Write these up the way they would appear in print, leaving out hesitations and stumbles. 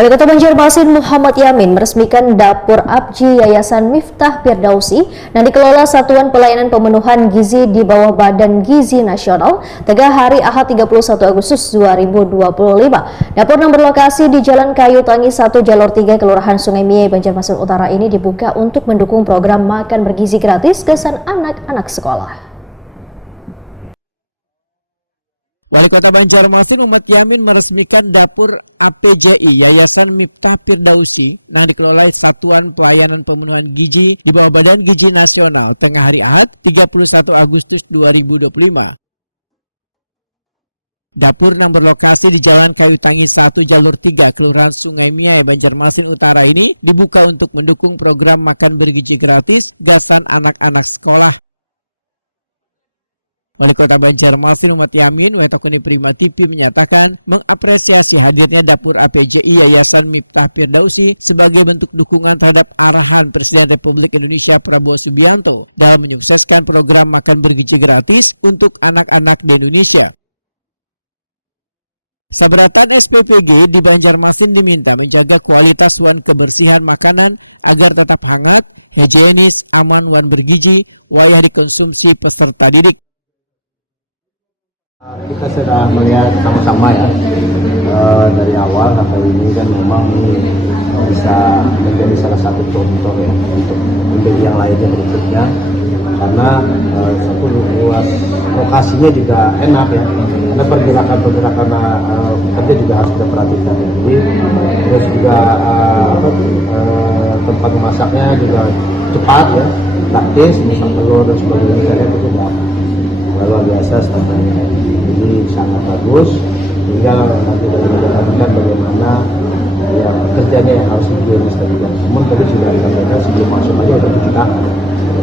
Wali Kota Banjarmasin Muhammad Yamin meresmikan Dapur Abji Yayasan Miftah Firdausi yang dikelola Satuan Pelayanan Pemenuhan Gizi di bawah Badan Gizi Nasional tengah hari Ahad 31 Agustus 2025. Dapur yang berlokasi di Jalan Kayu Tangi 1 Jalur 3 Kelurahan Sungai Miai, Banjarmasin Utara ini dibuka untuk mendukung program makan bergizi gratis kesan anak-anak sekolah. Wali Kota Banjarmasin Muhammad Yamin meresmikan Dapur APJI Yayasan Miftah Firdausi yang dikelola Satuan Pelayanan Pemenuhan Gizi di bawah Badan Gizi Nasional tengah hari Ahad 31 Agustus 2025. Dapur yang berlokasi di Jalan Kayu Tangi 1 Jalur 3 Kelurahan Sungai Miai, Banjarmasin Utara ini dibuka untuk mendukung program makan bergizi gratis gasan anak-anak sekolah. Wali Kota Banjarmasin Muhammad Yamin, Wetakuni Prima TV menyatakan mengapresiasi hadirnya Dapur APJI Yayasan Miftah Firdausi sebagai bentuk dukungan terhadap arahan Presiden Republik Indonesia Prabowo Subianto dalam menyukseskan program makan bergizi gratis untuk anak-anak di Indonesia. Seberatan SPPG di Banjarmasin diminta menjaga kualitas dan kebersihan makanan agar tetap hangat, higienis, aman, dan bergizi, layak dikonsumsi peserta didik. Kita sudah melihat sama-sama ya, dari awal sampai ini kan memang ini bisa menjadi salah satu contoh ya untuk yang lainnya berikutnya, karena satu luas lokasinya juga enak ya, karena pergerakan kerja juga harus kita perhatikan. Jadi terus juga tempat memasaknya juga cepat ya, praktis, misal telur dan sebagainya itu sudah luar biasa sebenarnya. Jadi sangat bagus, tinggal nanti bagaimana ya kerjanya yang harus higienis tadi. Namun tadi sudah disampaikan sebelum masuk aja udah kita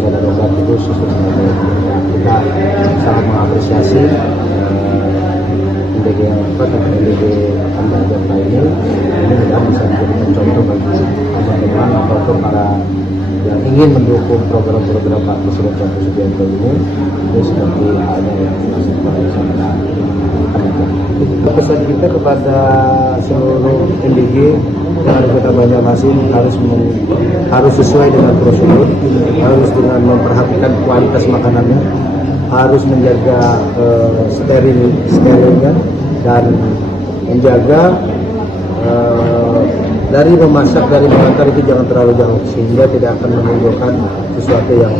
ada obat khusus dan sebagainya. Kita sangat mengapresiasi MDG Jakarta ini mudah bisa menjadi contoh bagi teman-teman ataupun para yang ingin mendukung program-program Pak Presiden Prabowo Subianto ini seperti ada yang pesan kita kepada seluruh MDG yang ada di Kota Banjarmasin harus sesuai dengan prosedur, harus dengan memperhatikan kualitas makanannya, harus menjaga sterilnya dan menjaga dari memasak, dari mengantar itu jangan terlalu jauh sehingga tidak akan menimbulkan sesuatu yang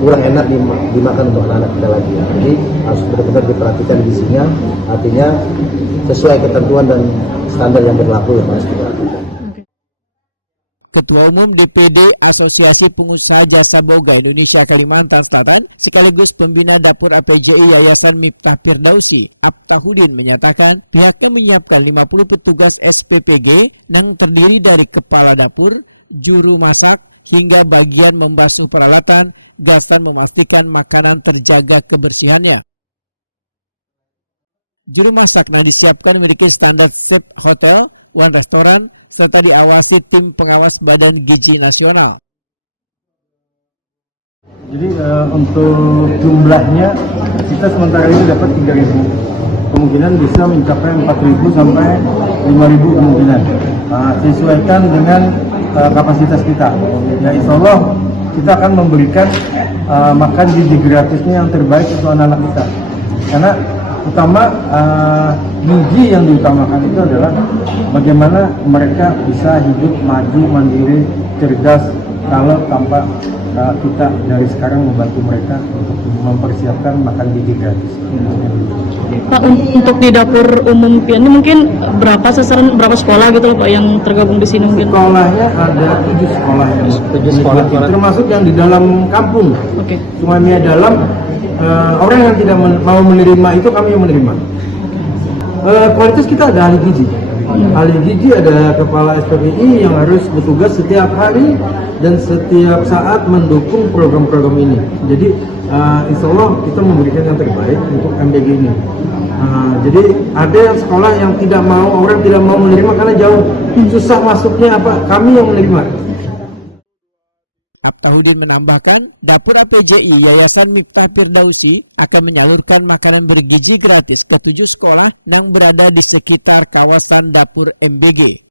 kurang enak dimakan untuk anak-anak kita lagi. Jadi harus benar-benar diperhatikan gizinya, artinya sesuai ketentuan dan standar yang berlaku yang harus dilakukan. Ketua Umum DPD Asosiasi Pengusaha Jasa Boga Indonesia Kalimantan Selatan sekaligus pembina Dapur APJI Yayasan Miftah Firdausi Abtahudin menyatakan pihaknya menyiapkan 50 petugas SPPG yang terdiri dari kepala dapur, juru masak, hingga bagian membasuh peralatan, gasan memastikan makanan terjaga kebersihannya. Juru masak yang disiapkan memiliki standar food hotel, one restoran, serta diawasi tim pengawas Badan Gizi Nasional. Jadi untuk jumlahnya kita sementara ini dapat 3.000, kemungkinan bisa mencapai 4.000 sampai 5.000 kemungkinan. Sesuaikan dengan kapasitas kita. Ya insya Allah kita akan memberikan makan gizi gratisnya yang terbaik untuk anak-anak kita. Karena utama gizi yang diutamakan itu adalah bagaimana mereka bisa hidup maju, mandiri, cerdas kalau tanpa kita dari sekarang membantu mereka untuk mempersiapkan makan gizi gratis. Pak, untuk di dapur umum ini mungkin berapa sasaran, berapa sekolah gitu loh Pak yang tergabung di sini mungkin? Sekolahnya ada 7 sekolah, 7 sekolah, termasuk yang di dalam kampung. Oke. Cuma Mia dalam orang yang tidak mau menerima itu kami yang menerima. Kualitas kita ada ahli gizi. Ahli gizi ada kepala SPPI yang harus bertugas setiap hari dan setiap saat mendukung program-program ini. Jadi insya Allah kita memberikan yang terbaik untuk MDG ini. Jadi ada yang sekolah yang tidak mau, orang tidak mau menerima karena jauh, susah masuknya apa, kami yang menerima. Aftahudin menambahkan, Dapur APJI Yayasan Miftah Firdausi akan menyalurkan makanan bergizi gratis ke 7 sekolah yang berada di sekitar kawasan Dapur MBG.